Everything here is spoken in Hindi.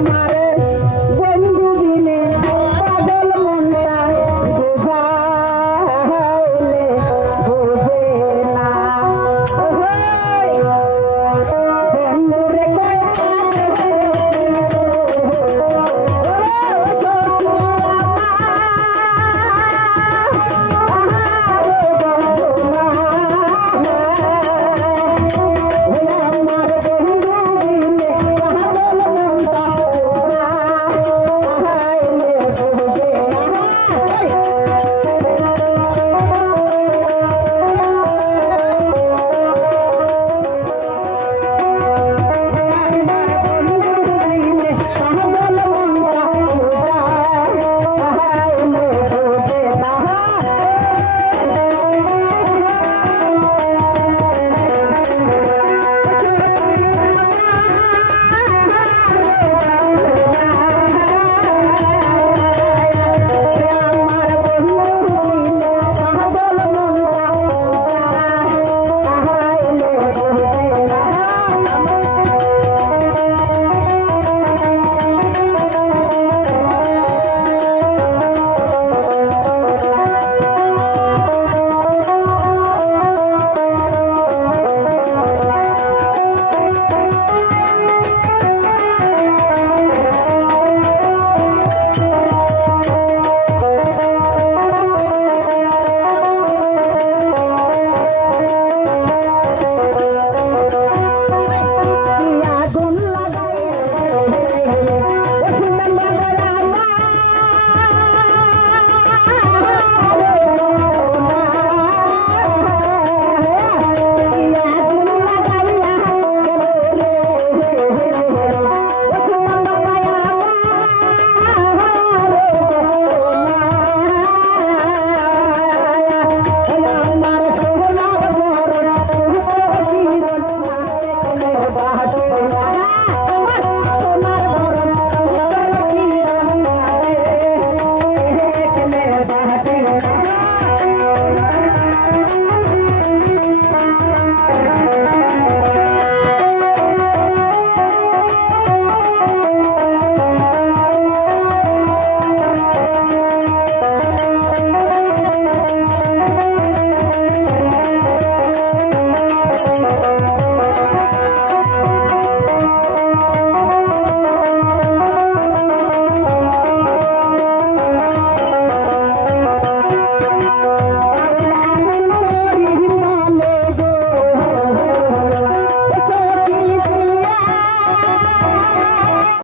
हमारे